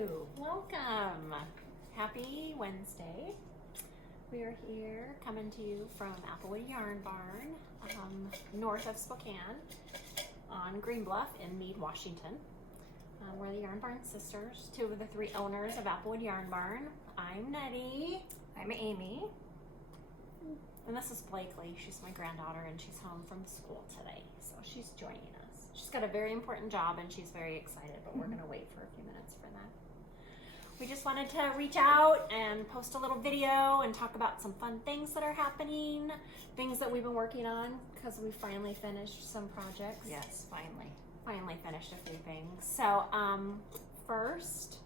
you. Welcome. Happy Wednesday. We are here coming to you from Applewood Yarn Barn, north of Spokane on Green Bluff in Meade, Washington. We're the Yarn Barn sisters, two of the three owners of Applewood Yarn Barn. I'm Nettie. I'm Amy. And this is Blakely. She's my granddaughter and she's home from school today. So she's joining us. She's got a very important job and she's very excited, but we're going to wait for a few minutes for that. We just wanted to reach out and post a little video and talk about some fun things that are happening, things that we've been working on because we finally finished some projects. Yes, finally. Finally finished a few things. So, first,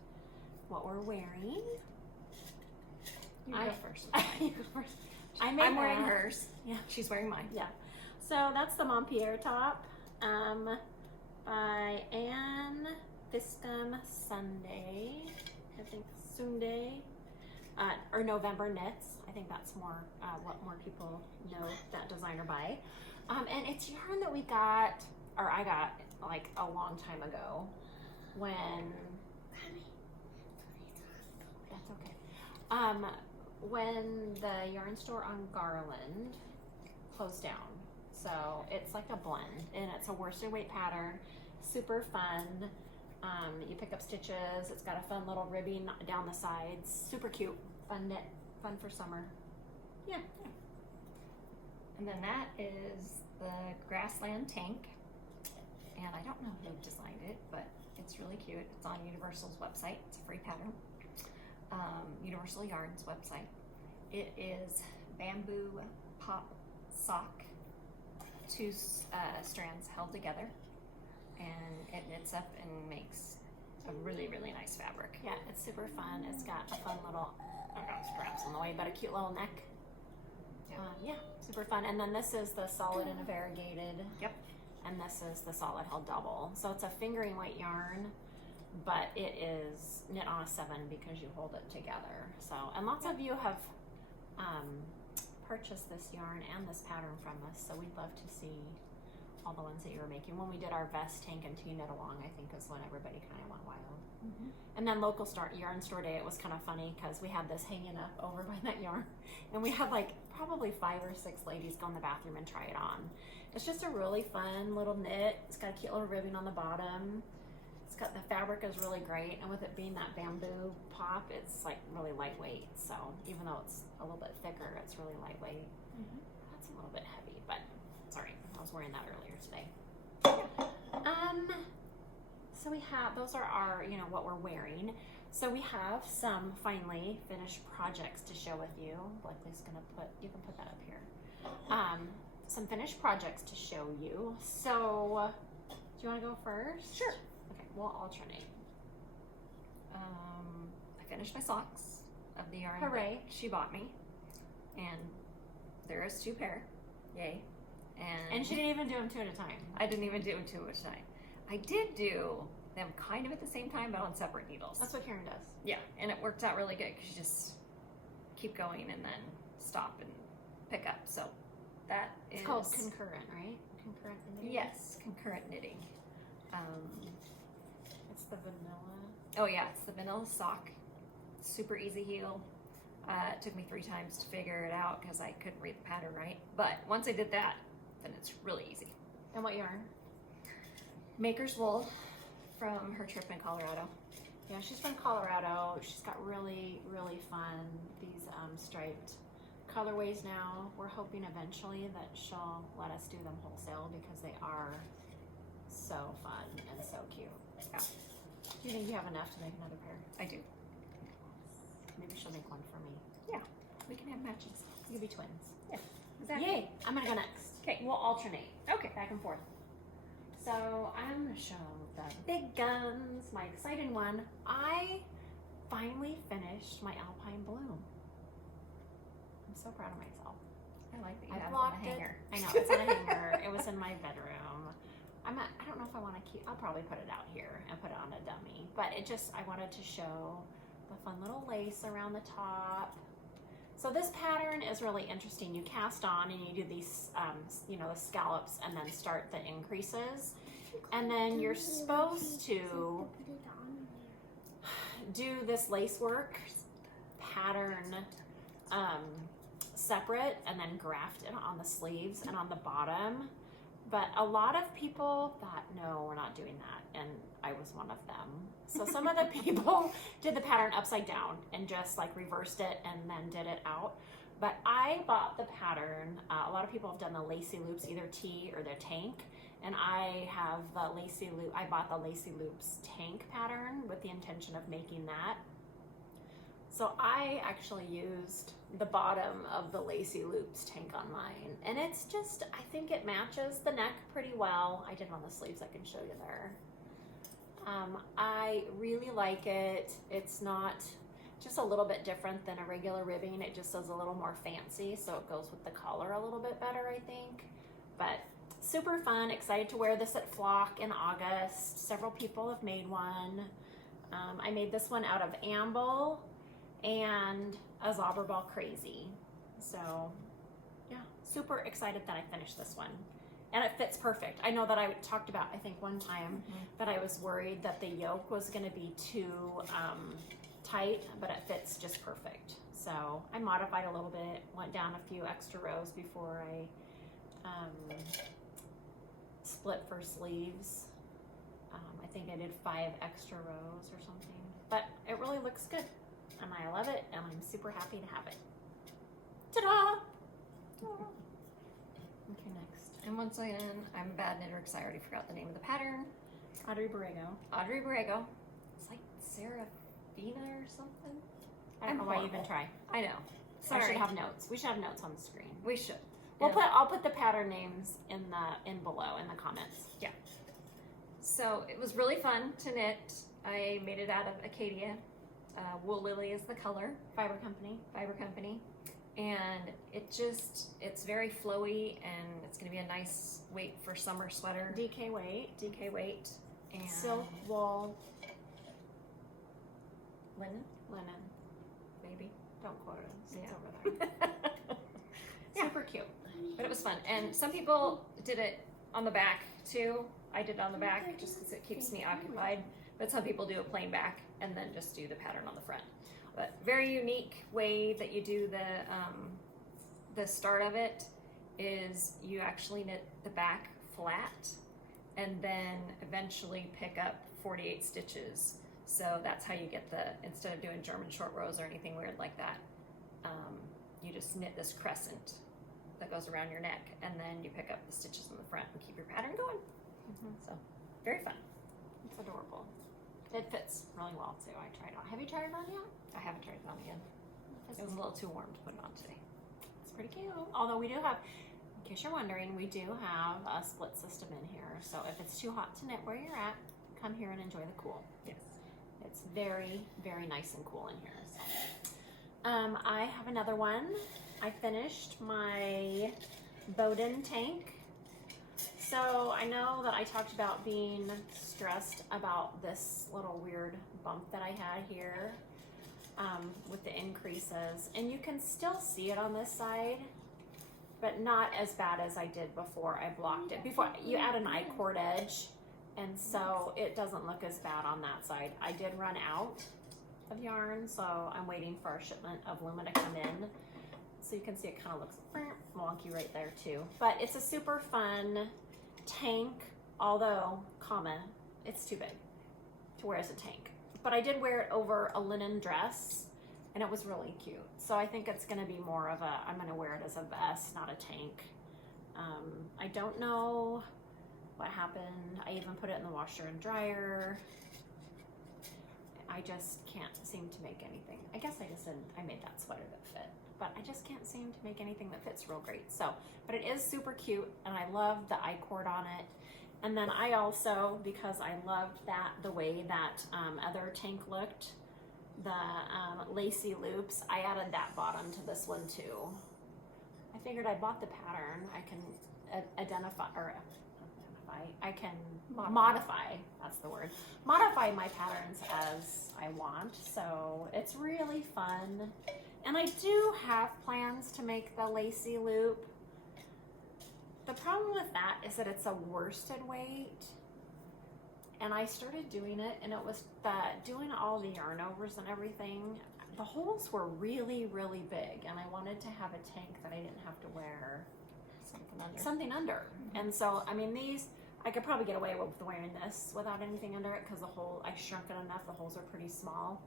what we're wearing. You go first. You go first. I'm wearing hers. Yeah. She's wearing mine. Yeah. So that's the Montpierre top by Anne Fiscum Sunday. I think Sunday. Or November Knits. I think that's more what more people know that designer by. And it's yarn that we got, or I got like a long time ago when that's okay. When the yarn store on Garland closed down. So it's like a blend and it's a worsted weight pattern, super fun. You pick up stitches, it's got a fun little ribbing down the sides, super cute, fun knit, fun for summer. Yeah. And then that is the Grassland tank. And I don't know who designed it, but it's really cute. It's on Universal's website. It's a free pattern. Universal Yarns website. It is bamboo pop sock, two strands held together, and it knits up and makes a really, really nice fabric. Yeah, it's super fun. It's got a fun little, I don't know, straps on the way, but a cute little neck. Yeah, super fun. And then this is the solid and variegated. Yep. And this is the solid held double. So it's a fingering weight yarn, but it is knit on a 7 because you hold it together. So, and lots of you have purchased this yarn and this pattern from us, so we'd love to see all the ones that you were making. When we did our vest tank and tea knit along, I think is when everybody kind of went wild. Mm-hmm. And then local yarn store day, it was kind of funny because we had this hanging up over by that yarn, and we had like probably 5 or 6 ladies go in the bathroom and try it on. It's just a really fun little knit. It's got a cute little ribbon on the bottom. It's got, the fabric is really great, and with it being that bamboo pop, it's like really lightweight. So even though it's a little bit thicker, it's really lightweight. Mm-hmm. That's a little bit heavy, but sorry, I was wearing that earlier today. So we have, those are our, what we're wearing. So we have some finally finished projects to share with you. Blakely's gonna you can put that up here. Some finished projects to show you. So, do you want to go first? Sure. Okay, we'll alternate. I finished my socks of the yarn Hooray. that she bought me, and there is 2 pair. Yay! And she didn't even do them 2 at a time. I didn't even do them 2 at a time. I did do them kind of at the same time, but on separate needles. That's what Karen does. Yeah, and it worked out really good because you just keep going and then stop and pick up. So that it's called concurrent, right? Concurrent knitting? Yes, concurrent knitting. It's the vanilla. Oh yeah, it's the vanilla sock. Super easy heel. It took me 3 times to figure it out because I couldn't read the pattern right. But once I did that, then it's really easy. And what yarn? Maker's Wool from her trip in Colorado. Yeah, she's from Colorado. She's got really, really fun, these striped colorways now. We're hoping eventually that she'll let us do them wholesale because they are so fun and so cute. Yeah. Do you think you have enough to make another pair? I do. Maybe she'll make one for me. Yeah, we can have matches. We could be twins. Yeah, exactly. Yay! I'm gonna go next. Okay. We'll alternate. Okay. Back and forth. So I'm gonna show the big guns, my exciting one. I finally finished my Alpine Bloom. I'm so proud of myself. I like that you I have it on blocked a hanger. I know, it's on a hanger. It was in my bedroom. I don't know if I want to keep, I'll probably put it out here and put it on a dummy. But I wanted to show the fun little lace around the top. So this pattern is really interesting. You cast on and you do these, the scallops and then start the increases. And then you're supposed to do this lace work pattern separate and then graft it on the sleeves and on the bottom. But a lot of people thought, no, we're not doing that. And I was one of them. So some of the people did the pattern upside down and just like reversed it and then did it out. But I bought the pattern. A lot of people have done the lacy loops, either T or the tank. And I have the lacy loop. I bought the lacy loops tank pattern with the intention of making that. So I actually used the bottom of the lacy loops tank on mine. And it's just, I think it matches the neck pretty well. I did it on the sleeves, I can show you there. I really like it. It's not just a little bit different than a regular ribbing. It just is a little more fancy, so it goes with the collar a little bit better, I think. But super fun, excited to wear this at Flock in August. Several people have made one. I made this one out of amble and a Zauberball Crazy. So yeah, super excited that I finished this one. And it fits perfect. I know that I talked about, I think one time, that I was worried that the yoke was gonna be too tight, but it fits just perfect. So I modified a little bit, went down a few extra rows before I split for sleeves. I think I did 5 extra rows or something, but it really looks good. And I love it, and I'm super happy to have it. Ta-da! Okay, next. And once again, I'm a bad knitter because I already forgot the name of the pattern. Audrey Borrego. Audrey Borrego. It's like Serafina or something. I don't know why you even try. I know. I Sorry. should have notes. We should have notes on the screen. We should. I'll put the pattern names in below in the comments. Yeah. So it was really fun to knit. I made it out of Acacia. Wool Lily is the color. Fiber Company. And it's very flowy, and it's going to be a nice weight for summer sweater. DK weight. And Silk wool. linen, Maybe. Don't quote it. It's Yeah. over there. Super cute. But it was fun. And some people did it on the back too. I did it on the back just because it keeps me occupied. But some people do a plain back and then just do the pattern on the front. But very unique way that you do the start of it is you actually knit the back flat and then eventually pick up 48 stitches. So that's how you get instead of doing German short rows or anything weird like that, you just knit this crescent that goes around your neck, and then you pick up the stitches in the front and keep your pattern going. So very fun. It's adorable. It fits really well too. I tried it on. Have you tried it on yet? I haven't tried it on again. It was a little too warm to put it on today. It's pretty cute. Although we do have, in case you're wondering, we do have a split system in here. So if it's too hot to knit where you're at, come here and enjoy the cool. Yes. It's very, very nice and cool in here. So. I have another one. I finished my Bowden tank. So I know that I talked about being stressed about this little weird bump that I had here with the increases. And you can still see it on this side, but not as bad as I did before I blocked it. Before you add an I-cord edge, and so it doesn't look as bad on that side. I did run out of yarn, so I'm waiting for our shipment of Luma to come in. So you can see it kind of looks wonky right there too. But it's a super fun tank, although, it's too big to wear as a tank. But I did wear it over a linen dress, and it was really cute. So I think it's gonna be more of I'm gonna wear it as a vest, not a tank. I don't know what happened. I even put it in the washer and dryer. I just can't seem to make anything. I guess I made that sweater that fit, but I just can't seem to make anything that fits real great. So, but it is super cute, and I love the I-cord on it. And then I also, because I loved the way that other tank looked, the lacy loops, I added that bottom to this one too. I figured I bought the pattern. I can I can modify, that's the word, modify my patterns as I want. So it's really fun. And I do have plans to make the lacy loop. The problem with that is that it's a worsted weight. and I started doing it, and it was doing all the yarn overs and everything. The holes were really, really big, and I wanted to have a tank that I didn't have to wear something under. And so, I mean, these, I could probably get away with wearing this without anything under it because I shrunk it enough. The holes are pretty small.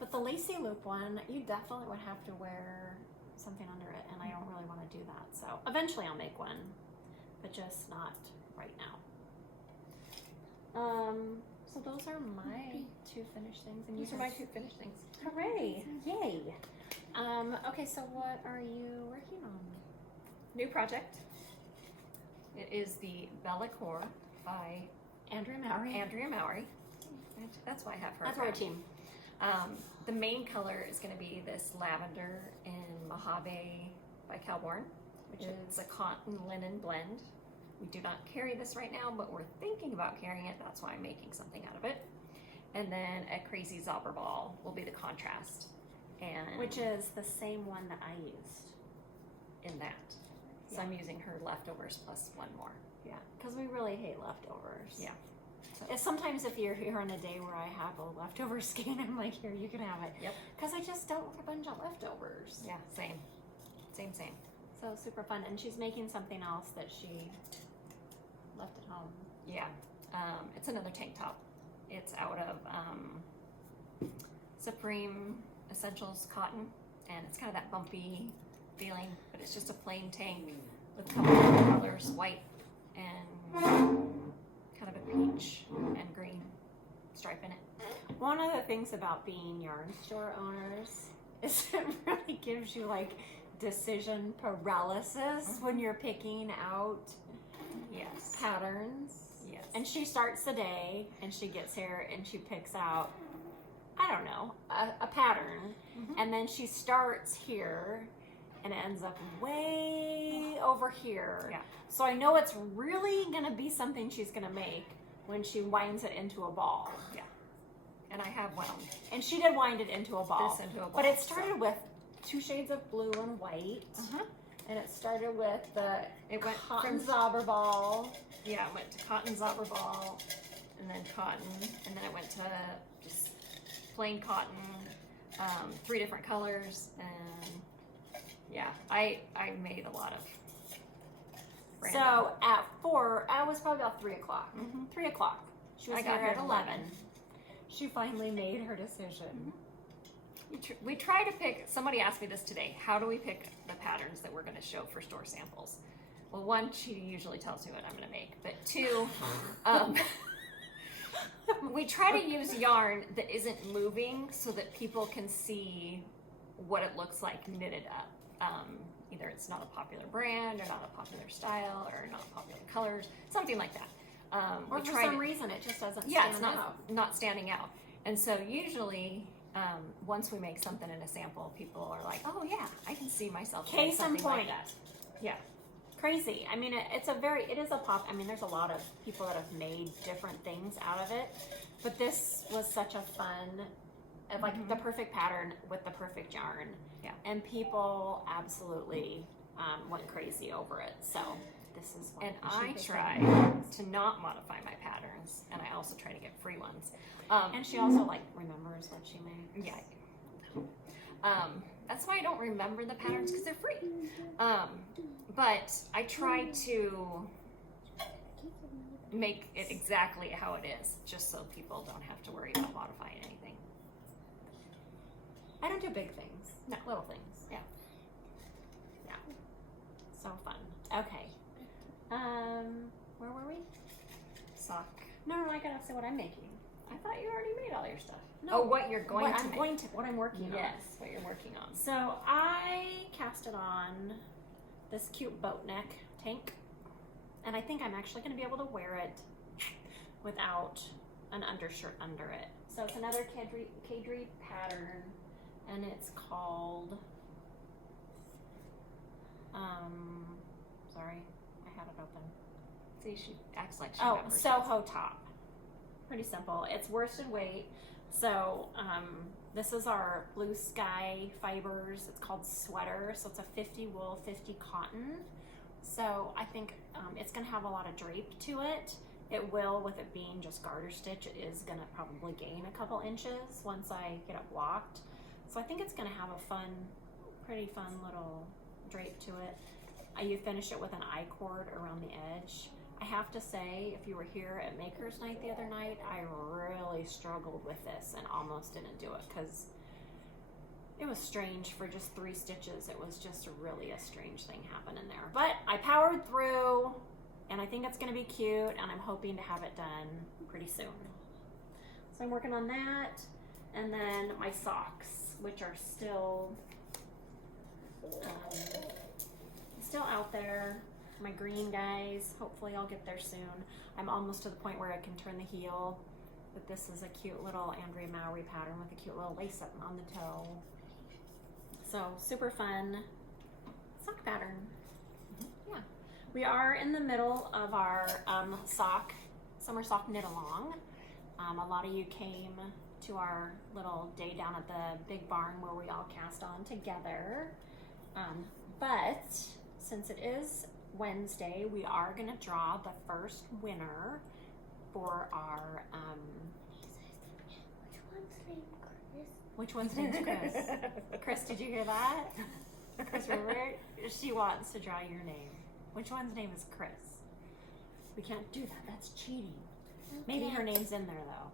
But the lacy loop one, you definitely would have to wear something under it, and I don't really want to do that. So eventually I'll make one, but just not right now. So those are my two finished things. And These are my two finished things. Hooray! Yay! Okay, so what are you working on? New project. It is the Bella Core by Andrea Mowry. That's why I have her. That's our team. The main color is going to be this lavender in Mojave by KAL, which is a cotton linen blend. We do not carry this right now, but we're thinking about carrying it. That's why I'm making something out of it. And then a Crazy Zauberball will be the contrast. And which is the same one that I used. In that. So I'm using her leftovers plus one more. Yeah, because we really hate leftovers. Yeah. So sometimes if you're here on a day where I have a leftover skein, I'm like, here, you can have it. Yep. Because I just don't want a bunch of leftovers. Yeah, same. So super fun. And she's making something else that she left at home. Yeah. It's another tank top. It's out of Supreme Essentials cotton, and it's kind of that bumpy feeling, but it's just a plain tank with a couple of colors, white and kind of a peach and green stripe in it. One of the things about being yarn store owners is it really gives you like decision paralysis when you're picking out patterns. Yes. And she starts the day and she gets here and she picks out, I don't know, a pattern. And then she starts here and it ends up way over here. Yeah. So I know it's really going to be something she's going to make when she winds it into a ball. Yeah. And I have wound. And she did wind it into a ball. This into a ball. But it started with 2 shades of blue and white. And it started with the cotton Zauberball. Yeah, it went to cotton Zauberball, and then cotton, and then it went to just plain cotton, 3 different colors, and yeah, I made a lot of random. So at 4, I was probably about 3 o'clock. 3 o'clock. She was I got here here at 11. She finally made her decision. We try to pick, somebody asked me this today, how do we pick the patterns that we're going to show for store samples? Well, 1, she usually tells me what I'm going to make, but 2, we try to use yarn that isn't moving so that people can see what it looks like knitted up. Either it's not a popular brand or not a popular style or not popular colors, something like that. Or for some reason it just doesn't stand out. It's not standing out. And so usually once we make something in a sample, people are like, oh yeah, I can see myself doing something like that. Yeah. Crazy. I mean, it is a pop. I mean, there's a lot of people that have made different things out of it, but this was such a fun, like the perfect pattern with the perfect yarn. Yeah. And people absolutely went crazy over it. So this is what I try to not modify my patterns, and I also try to get free ones. And she also like remembers what she made. Yeah. That's why I don't remember the patterns, because they're free. But I try to make it exactly how it is, just so people don't have to worry about modifying anything. I don't do big things. No. Little things. Yeah. Yeah. So fun. Okay. Where were we? Sock. No, I gotta say what I'm making. I thought you already made all your stuff. No. What you're going to make. What I'm working on. Yes, what you're working on. So I casted on this cute boat neck tank, and I think I'm actually going to be able to wear it without an undershirt under it. So it's another Kadri pattern, and it's called, sorry, I had it open. See, she acts like she remembers. Soho top. Pretty simple. It's worsted weight. So this is our blue sky fibers. It's called sweater. So it's a 50 wool, 50 cotton. So I think it's going to have a lot of drape to it. It will, with it being just garter stitch, it is gonna probably gain a couple inches once I get it blocked. So I think it's gonna have a fun, pretty fun little drape to it. You finish it with an I-cord around the edge. I have to say, if you were here at Maker's Night the other night, I really struggled with this and almost didn't do it because it was strange for just 3 stitches. It was just really a strange thing happening there. But I powered through, and I think it's gonna be cute, and I'm hoping to have it done pretty soon. So I'm working on that, and then my socks, which are still out there. My green guys, hopefully I'll get there soon. I'm almost to the point where I can turn the heel, but this is a cute little Andrea Mowry pattern with a cute little lace up on the toe. So super fun sock pattern. Yeah, we are in the middle of our summer sock knit along. A lot of you came to our little day down at the big barn where we all cast on together. But since it is Wednesday, we are going to draw the first winner for our which one's named Chris? Chris, did you hear that? Chris River, she wants to draw your name. Which one's name is Chris? We can't do that. That's cheating. Okay. Maybe her name's in there though.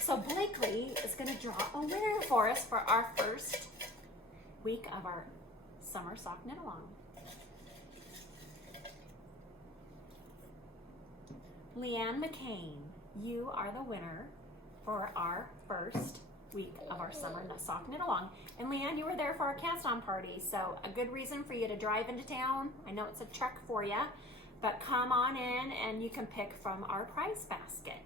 So Blakely is going to draw a winner for us for our first week of our summer sock knit along. Leanne McCain, you are the winner for our first week of our summer sock knit along. And Leanne, you were there for our cast on party, so a good reason for you to drive into town. I know it's a trek for you, but come on in and you can pick from our prize basket.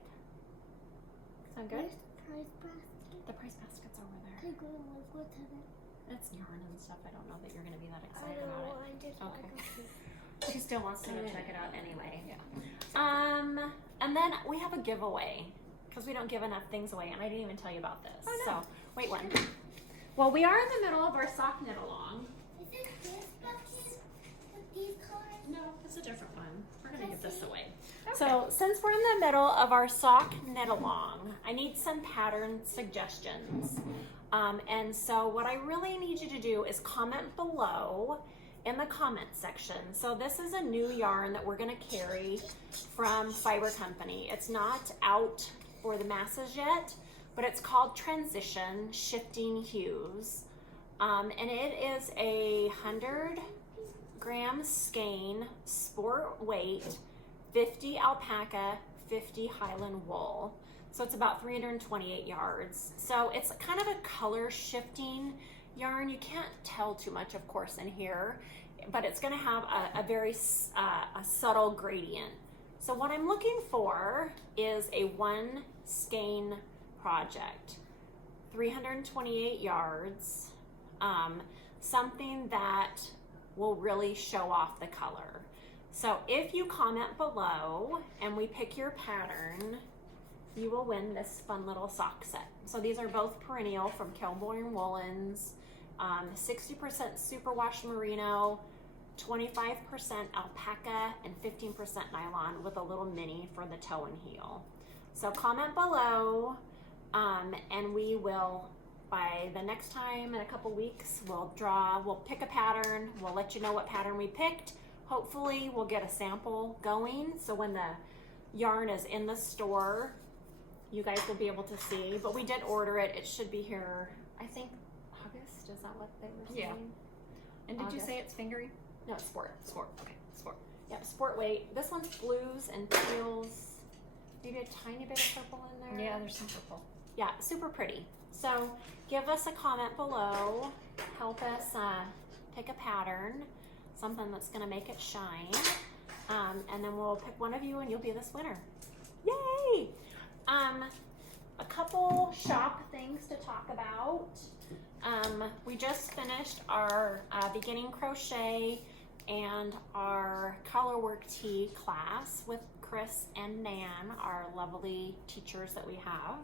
Sound good? Where's the prize basket? The prize basket's over there. Can I go and look what's in it? It's yarn and stuff. I don't know that you're going to be that I excited don't about know. it. I just want Okay. to see. She still wants to go check it out anyway. Yeah. And then we have a giveaway because we don't give enough things away, and I didn't even tell you about this. Oh, no. So wait one. Well, we are in the middle of our sock knit along. Is it this bucket with these colors? No, it's a different one. We're gonna give this away. Okay. So since we're in the middle of our sock knit along, I need some pattern suggestions. And so what I really need you to do is comment below in the comment section. So this is a new yarn that we're gonna carry from Fiber Company. It's not out for the masses yet, but it's called Transition Shifting Hues. And it is a 100-gram skein, sport weight, 50 alpaca, 50 Highland wool. So it's about 328 yards. So it's kind of a color shifting yarn. You can't tell too much, of course, in here, but it's going to have a very a subtle gradient. So what I'm looking for is a 1 skein project, 328 yards, something that will really show off the color. So if you comment below and we pick your pattern, you will win this fun little sock set. So these are both perennial from Kelborn Woolens, 60% superwash merino, 25% alpaca, and 15% nylon with a little mini for the toe and heel. So comment below, and we will, by the next time in a couple weeks, we'll pick a pattern, we'll let you know what pattern we picked. Hopefully we'll get a sample going, so when the yarn is in the store, you guys will be able to see. But we did order it. It should be here, I think, August. Is that what they were saying? Yeah. And did you August. say it's fingery? No, it's sport. Sport. Okay, sport. Yep, sport weight. This one's blues and teals. Maybe a tiny bit of purple in there. Yeah, there's some purple. Yeah, super pretty. So give us a comment below. Help us pick a pattern, something that's going to make it shine. And then we'll pick one of you and you'll be this winner. Yay! A couple shop things to talk about. We just finished our beginning crochet and our colorwork tea class with Chris and Nan, our lovely teachers that we have.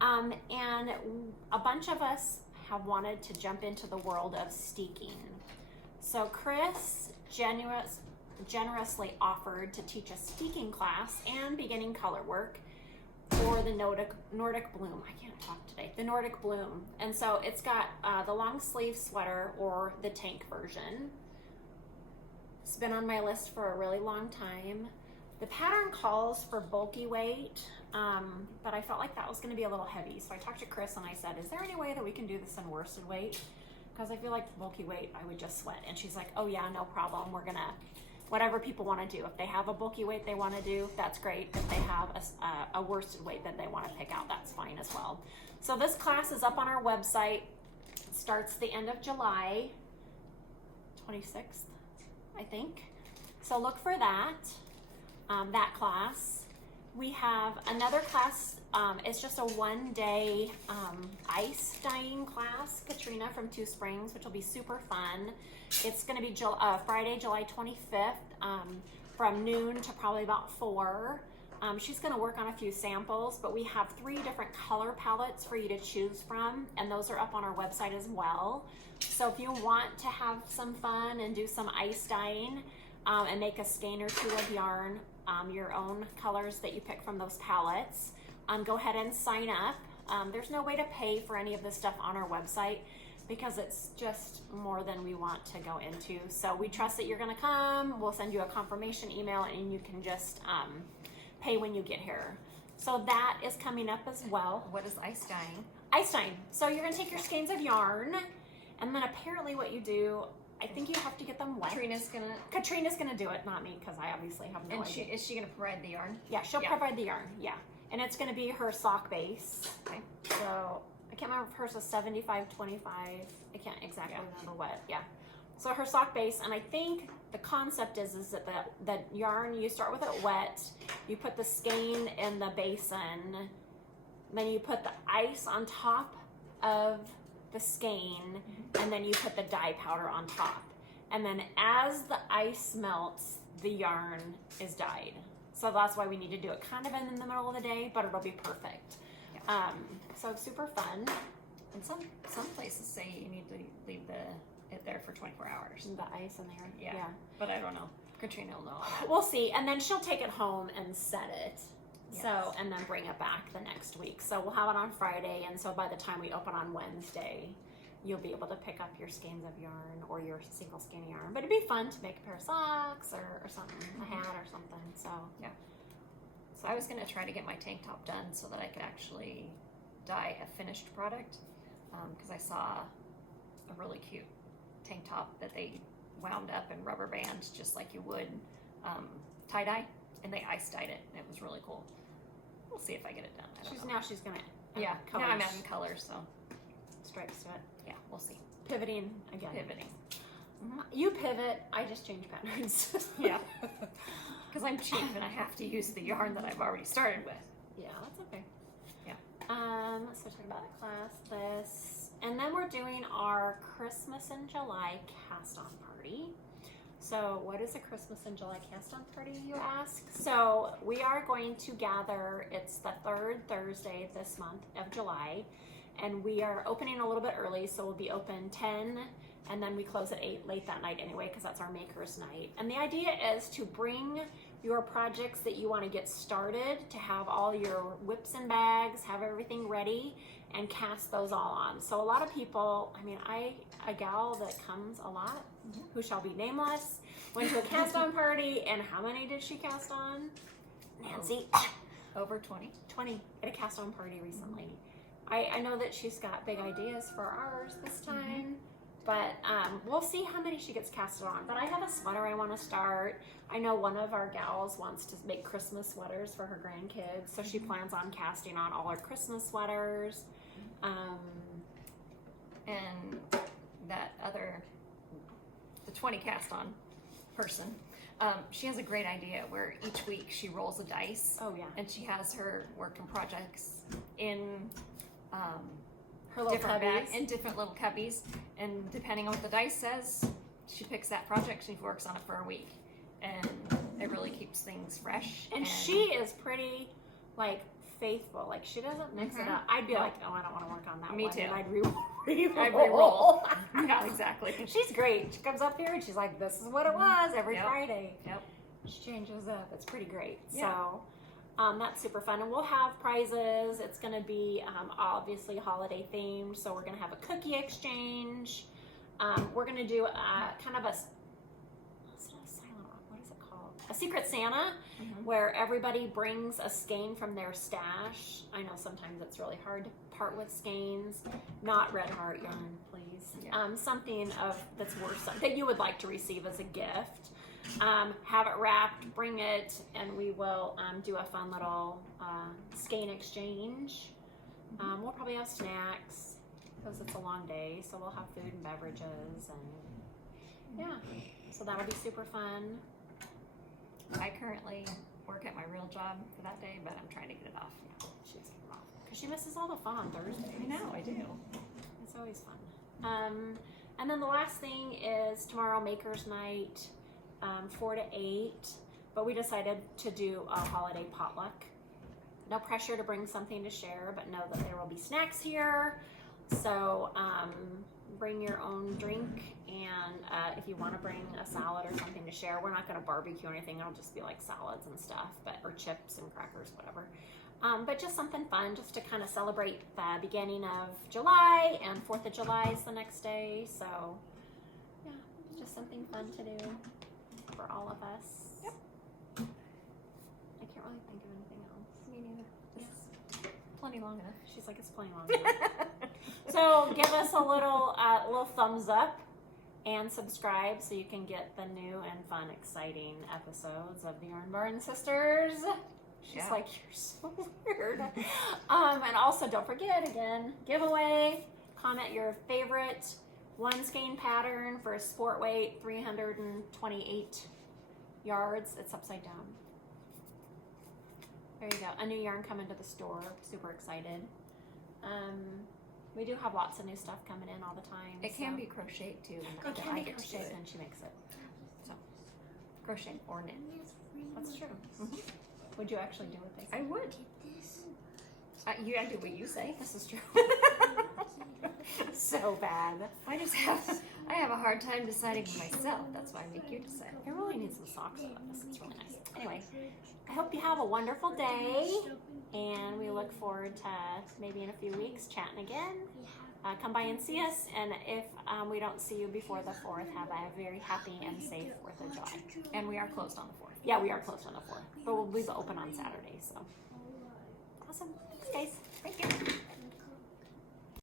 And a bunch of us have wanted to jump into the world of steeking. So Chris generously offered to teach a speaking class and beginning color work for the Nordic Bloom. I can't talk today. The Nordic Bloom. And so it's got the long sleeve sweater or the tank version. It's been on my list for a really long time. The pattern calls for bulky weight, but I felt like that was going to be a little heavy. So I talked to Chris and I said, is there any way that we can do this in worsted weight? Because I feel like bulky weight, I would just sweat. And she's like, oh yeah, no problem. We're going to, whatever people want to do. If they have a bulky weight they want to do, that's great. If they have a worsted weight that they want to pick out, that's fine as well. So this class is up on our website. It starts the end of July 26th, I think. So look for that, that class. We have another class. It's just a one-day ice dyeing class, Katrina from Two Springs, which will be super fun. It's going to be Friday, July 25th, from noon to probably about 4. She's going to work on a few samples, but we have 3 different color palettes for you to choose from, and those are up on our website as well. So if you want to have some fun and do some ice dyeing and make a skein or 2 of yarn, your own colors that you pick from those palettes, go ahead and sign up. There's no way to pay for any of this stuff on our website because it's just more than we want to go into. So we trust that you're going to come. We'll send you a confirmation email and you can just pay when you get here. So that is coming up as well. What is ice dyeing? Ice dyeing. So you're going to take your skeins of yarn, and then apparently what you do, I think you have to get them wet. Katrina's gonna do it, not me, because I obviously have no idea. Is she gonna provide the yarn? Yeah, she'll provide the yarn. Yeah, and it's gonna be her sock base. Okay. So I can't remember if hers was 75-25. I can't exactly remember what. Yeah. So her sock base, and I think the concept is that the yarn, you start with it wet, you put the skein in the basin, then you put the ice on top of the skein, and then you put the dye powder on top. And then as the ice melts, the yarn is dyed. So that's why we need to do it kind of in the middle of the day, but it'll be perfect. Yeah. So super fun. And some places say you need to leave it there for 24 hours. The ice in there. Yeah. But I don't know. Katrina will know. We'll see. And then she'll take it home and set it. Yes. So, and then bring it back the next week. So we'll have it on Friday, and so by the time we open on Wednesday, you'll be able to pick up your skeins of yarn or your single skein of yarn. But it'd be fun to make a pair of socks or something, a hat or something. So yeah. So I was gonna try to get my tank top done so that I could actually dye a finished product, because I saw a really cute tank top that they wound up in rubber bands just like you would tie dye, and they ice dyed it, and it was really cool. We'll see if I get it done. She's gonna now I'm adding colors, so stripes to it. Yeah, we'll see. Pivoting again. Pivoting. Mm-hmm. You pivot, I just change patterns. Yeah. Because I'm cheap and I have to use the yarn that I've already started with. Yeah, that's okay. Yeah. So talk about the class, this, and then we're doing our Christmas in July cast-on party. So what is a Christmas in July cast-on party, you ask? So we are going to gather, it's the 3rd Thursday this month of July, and we are opening a little bit early, so we'll be open 10, and then we close at 8 late that night anyway, because that's our maker's night. And the idea is to bring your projects that you want to get started, to have all your whips and bags, have everything ready, and cast those all on. So a lot of people, I mean, a gal that comes a lot, who shall be nameless, went to a cast-on party, and how many did she cast on? Nancy? Over 20. 20 at a cast-on party recently. I know that she's got big ideas for ours this time, but we'll see how many she gets casted on. But I have a sweater I want to start. I know one of our gals wants to make Christmas sweaters for her grandkids, so she plans on casting on all her Christmas sweaters. And that the 20 cast on person, she has a great idea where each week she rolls a dice. Oh yeah. And she has her work and projects in her little cubbies. in different little cubbies, and depending on what the dice says, she picks that project. She works on it for a week, and it really keeps things fresh. And she is pretty faithful. Like, she doesn't mix it up. I'd be like, oh, I don't want to work on that Me one. too. And I'd re-roll. I'd re-roll. Yeah, exactly. She's great. She comes up here and she's like, this is what it was every Yep. Friday. Yep. She changes up. It's pretty great. Yeah. So that's super fun. And we'll have prizes. It's going to be obviously holiday themed. So we're going to have a cookie exchange. We're going to do kind of a Secret Santa, where everybody brings a skein from their stash. I know sometimes it's really hard to part with skeins. Not red heart yarn, please. Yeah. Something that's worth something that you would like to receive as a gift. Have it wrapped, bring it, and we will do a fun little skein exchange. We'll probably have snacks because it's a long day, so we'll have food and beverages, and yeah, so that'll be super fun. I currently work at my real job for that day, but I'm trying to get it off now. She's off because she misses all the fun on Thursdays. I know, I do. It's always fun. And then the last thing is tomorrow, Maker's Night, 4 to 8. But we decided to do a holiday potluck. No pressure to bring something to share, but know that there will be snacks here. So bring your own drink, and if you want to bring a salad or something to share, we're not going to barbecue or anything. It'll just be like salads and stuff, or chips and crackers, whatever. But just something fun, just to kind of celebrate the beginning of July, and 4th of July is the next day. So yeah, just something fun to do for all of us. Yep. I can't really think of anything else. Me neither. This is plenty long enough. She's like, it's plenty long enough. So give us a little thumbs up and subscribe so you can get the new and fun, exciting episodes of the Yarn Barn Sisters. She's like, you're so weird. And also, don't forget, again, giveaway. Comment your favorite one skein pattern for a sport weight, 328 yards. It's upside down. There you go. A new yarn coming to the store. Super excited. We do have lots of new stuff coming in all the time. It can be crocheted too. It can be crocheted, and she makes it. So, crochet or knit. That's true. Would you actually do what they say? I would. I do what you say. This is true. So bad. I have a hard time deciding for myself. That's why I make you decide. I really need some socks out of this. It's really nice. Anyway, I hope you have a wonderful day, and we look forward to maybe in a few weeks chatting again. Come by and see us, and if we don't see you before the 4th, have a very happy and safe 4th of July. And we are closed on the 4th. Yeah, we are closed on the 4th, but we'll be open on Saturday, so. Awesome. Thanks, guys. Thank you.